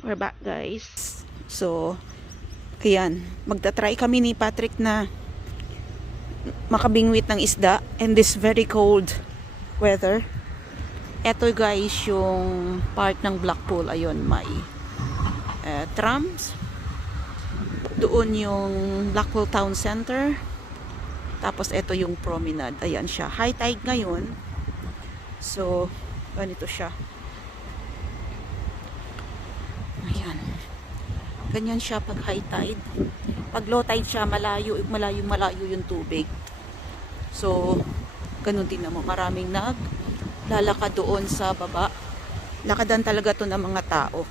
We're back, guys. So, ayan. Magta-try kami ni Patrick na makabingwit ng isda in this very cold weather. Eto, guys, yung part ng Blackpool. Ayun, may trams. Doon yung Blackpool Town Center. Tapos, eto yung promenade. Ayan siya. High tide ngayon. So, ganito siya. Ayan. Ganyan siya pag high tide. Pag low tide siya, malayo yung tubig. So, ganun din naman. Maraming naglalakad doon sa baba. Lakadan talaga to ng mga tao.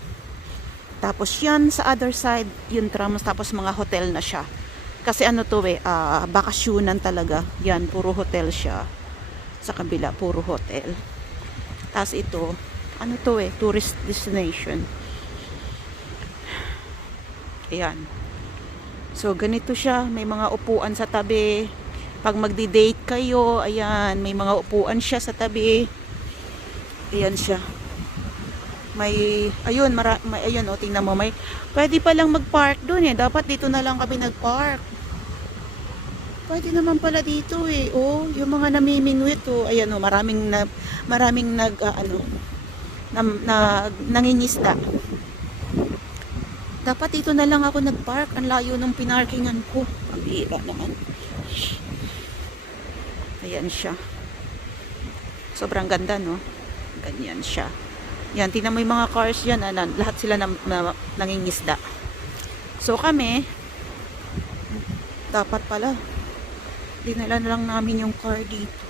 Tapos yan, sa other side, yung trams, tapos mga hotel na siya. Kasi ano to bakasyunan talaga. Yan, puro hotel siya. Sa kabila, puro hotel. Tapos ito, ano to tourist destination. Ayan. So, ganito siya. May mga upuan sa tabi. Pag magdi-date kayo, ayan, may mga upuan siya sa tabi. Ayan siya. Ayun, tingnan mo, pwede palang mag-park doon Dapat dito na lang kami nag-park. Pwede naman pala dito yung mga namimingwit ayan maraming nangingisda. Dapat dito na lang ako nag-park. Ang layo ng pinarkingan ko. Ang bihira naman. Ayan siya. Sobrang ganda, no? Ganyan siya. Yan, tingnan mo yung mga cars yan. Lahat sila nangingisda. So kami, dapat pala, dinala na lang namin yung car dito.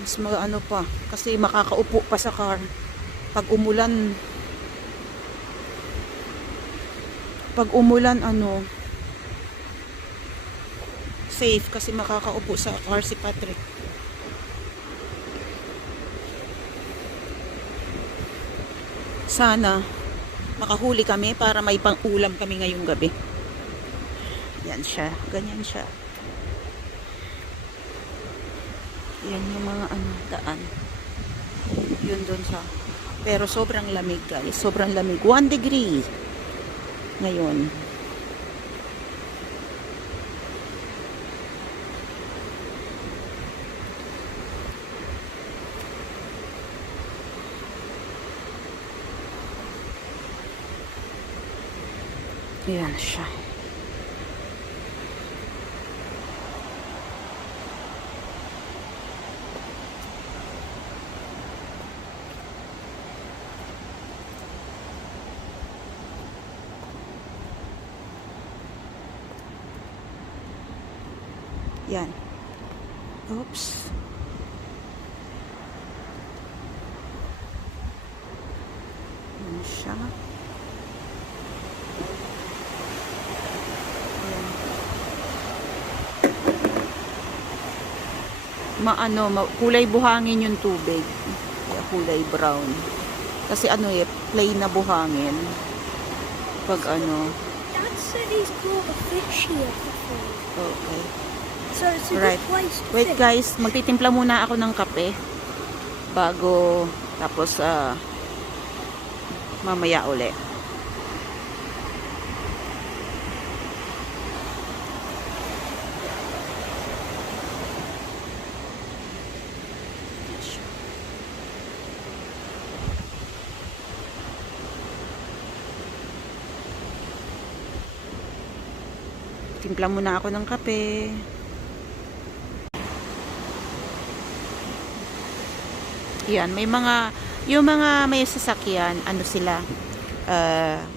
Mas ano pa. Kasi makakaupo pa sa car. Pag umulan, safe kasi makakaupo sa car si Patrick. Sana makahuli kami para may pang-ulam kami ngayong gabi. Yan siya, ganyan siya. Yan yung mga daan. Yun doon sa. Pero sobrang lamig, guys. Sobrang lamig. 1 degree. Ngayon. Ayan siya. Yan. Oops. Yan siya. Kulay buhangin yung tubig. Kaya kulay brown. Kasi plain na buhangin. Pag Dad said he's caught a fish here before. Okay. So it's a Right. good place to Wait, fish. guys, magtitimpla muna ako ng kape bago tapos mamaya uli. Timpla muna ako ng kape. Yan, yung mga may sasakyan, sila,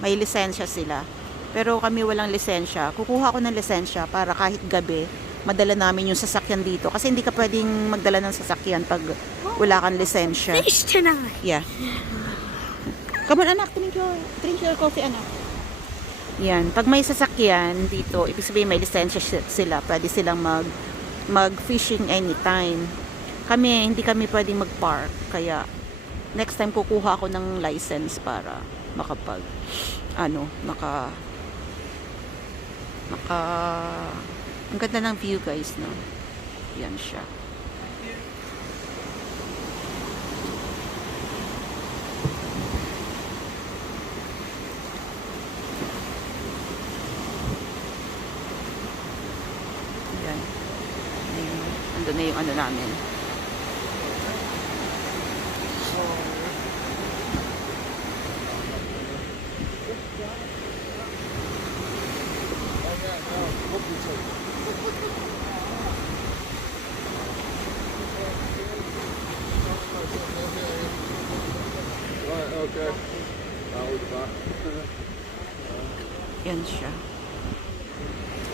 may lisensya sila. Pero kami walang lisensya. Kukuha ko ng lisensya para kahit gabi, madala namin yung sasakyan dito. Kasi hindi ka pwedeng magdala ng sasakyan pag wala kang lisensya. Fish tonight. Yeah. Come on, anak, drink your coffee, anak. Yan, pag may sasakyan dito, ibig sabihin may lisensya sila, pwede silang mag-fishing anytime. Hindi kami pwedeng mag-park, kaya next time kukuha ako ng license para ang ganda ng view, guys, no? Yan siya. Ando na yung ano namin. Right, okay. Hold back. Yan siya.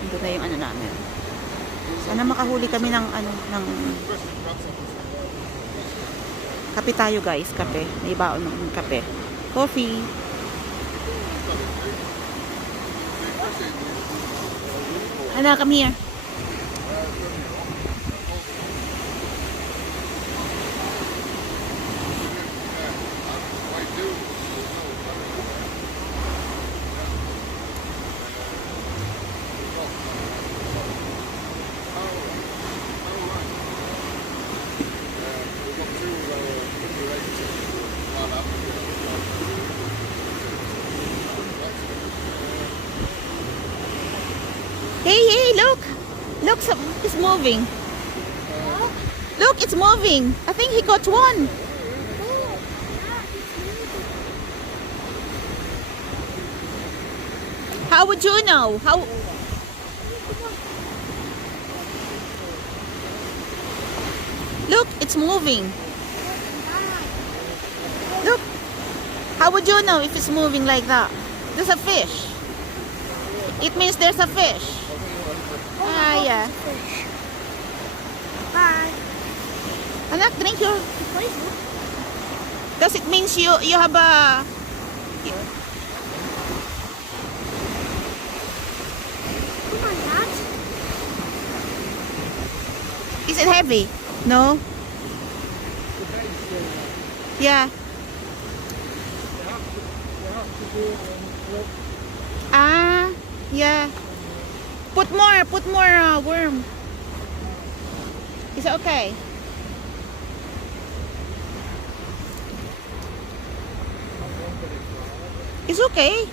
Ando na yung ano namin. Sana makahuli kami ng ano, ng kape tayo guys, kape. May baon ng kape. Coffee. Hana, come here. Hey, hey, look! Look, it's moving. Look, it's moving. I think he got one. How would you know? How? Look, it's moving. Look. How would you know if it's moving like that? There's a fish. It means there's a fish. Ah, yeah. Fish. Bye. Anak, drink your... Wait, Does it means you have a... come on, Dad. Is it heavy? No? Yeah. Ah, yeah. Put more worm. Is it okay? It's okay.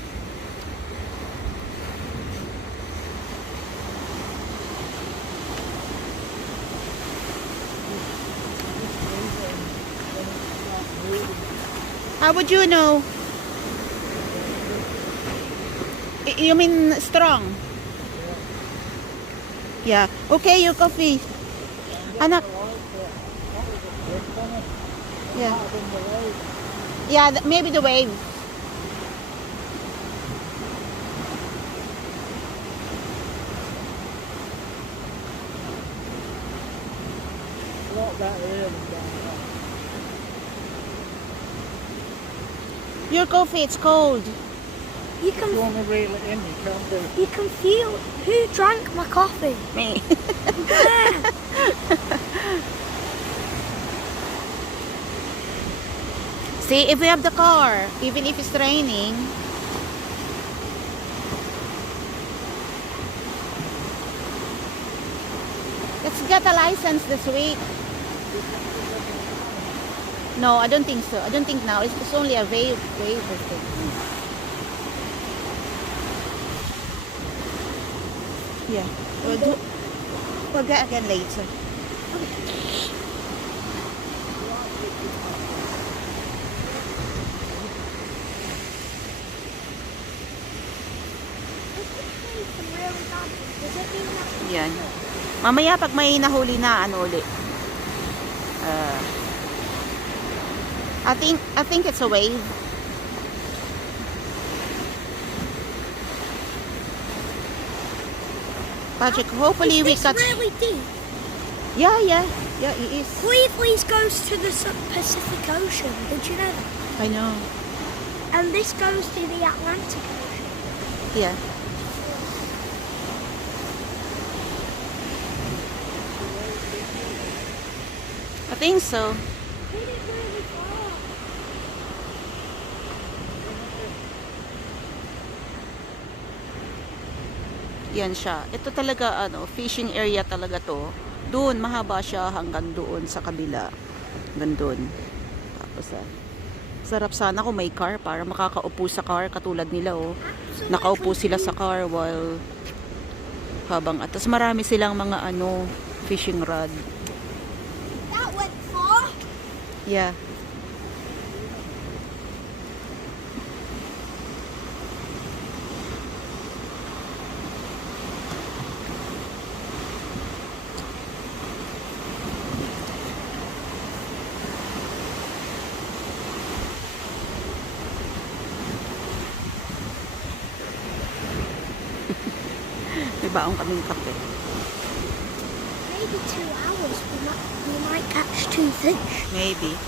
How would you know? You mean strong? Yeah. Okay, your coffee. Anak. Yeah. Yeah, maybe the wave. Your coffee, it's cold. You can Want to reel it in, you can't do. you can feel who drank my coffee. Me. Yeah. See, if we have the car, even if it's raining, let's get a license this week. No, I don't think so. I don't think now. It's only a waiver thing. Yeah. We'll get again later. Yan. Mamaya pag may nahuli na, ano ulit? I think it's a wave. Patrick, hopefully we It's catch. really deep. Yeah, it is. Cleveland's goes to the Pacific Ocean. Did you know that? I know. And this goes to the Atlantic Ocean. Yeah. I think so. Hit it really far. Yan siya. Ito talaga ano, fishing area talaga to. Doon mahaba siya hanggang doon sa kabila. Hanggang doon. Tapos sarap sana kung may car para makakaupo sa car katulad nila oh. Nakaupo sila sa car while habang at tas marami silang mga ano fishing rod. Yeah. May baong kaming kape. Maybe 2 hours we might catch 2 fish. Maybe.